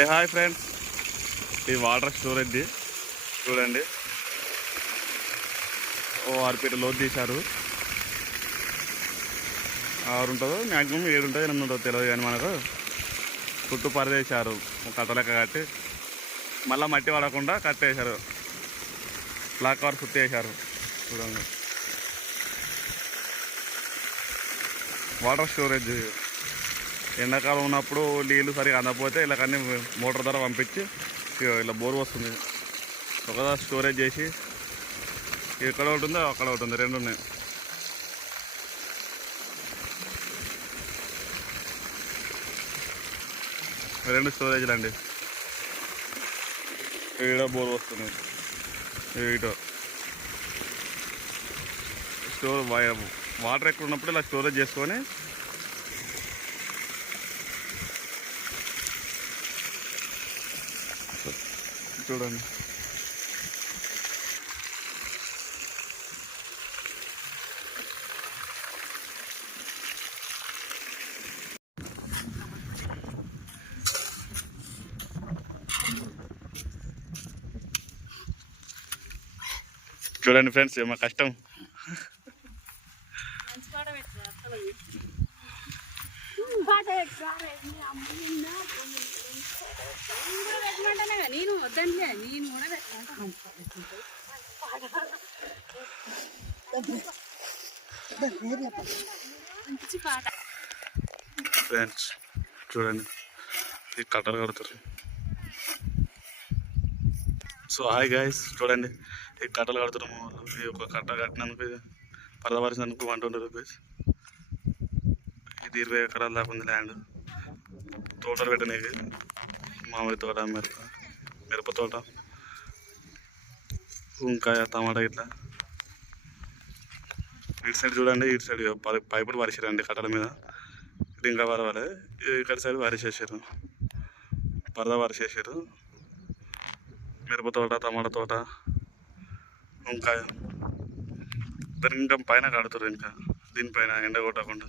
ఏ hi friends, ఇది water స్టోరేజ్ది చూడండి. ఓ 6 feet లోతు తీశారు. 6 ఉంటుందో మ్యాక్సిమం 7 ఉంటుంది, 8 ఉంటుందో తెలియదు. కానీ మనకు చుట్టూ పరిదేశారు కట్టలెక్క కట్టి, మళ్ళీ మట్టి పడకుండా కట్టేశారు. బ్లాక్ కవర్ చుట్టూ వేశారు చూడండి. వాటర్ స్టోరేజ్ ఎండాకాలం ఉన్నప్పుడు నీళ్ళు సరిగా అందకపోతే ఇలా కానీ మోటార్ ద్వారా పంపించి ఇలా బోర్ వస్తుంది. ఒకదా స్టోరేజ్ చేసి ఎక్కడ ఉంటుందో అక్కడ ఉంటుంది, 2 ఉన్నాయి. రెండు స్టోరేజ్లు అండి. ఈడ బోర్ వస్తుంది, ఇటో వాటర్ ఎక్కువ ఉన్నప్పుడు ఇలా స్టోరేజ్ చేసుకొని చూడండి. చూడండి ఫ్రెండ్స్, మా కష్టం. నేను వద్దంటే నేను కూడా ఫ్రెండ్స్ చూడండి, ఈ కట్టలు కడతారు. సో హాయ్ గైస్, చూడండి ఈ కట్టలు కడుతున్నాము. ఈ ఒక కట్ట కట్టినందుకు పరదపరిచినందుకు 120 రూపీస్. ఇది 20 ఎకరాల దాకా ఉంది ల్యాండ్. తోటలు పెట్టనీకి మామిడి తోట, మిరప తోట, వంకాయ, టమాటా ఇట్లా. ఇటు సైడ్ చూడండి, ఇటు సైడ్ పైపులు పరిచారండి కట్టల మీద. ఇటు ఇంకా పరవాలి, ఇక్కడ సైడ్ వరిసేసారు, పరద వరిసేసారు. మిరప తోట, టమాటా తోట, వంకాయ. దానికి ఇంకా పైన కడుతారు, ఇంకా దీనిపైన ఎండ కొట్టకుండా.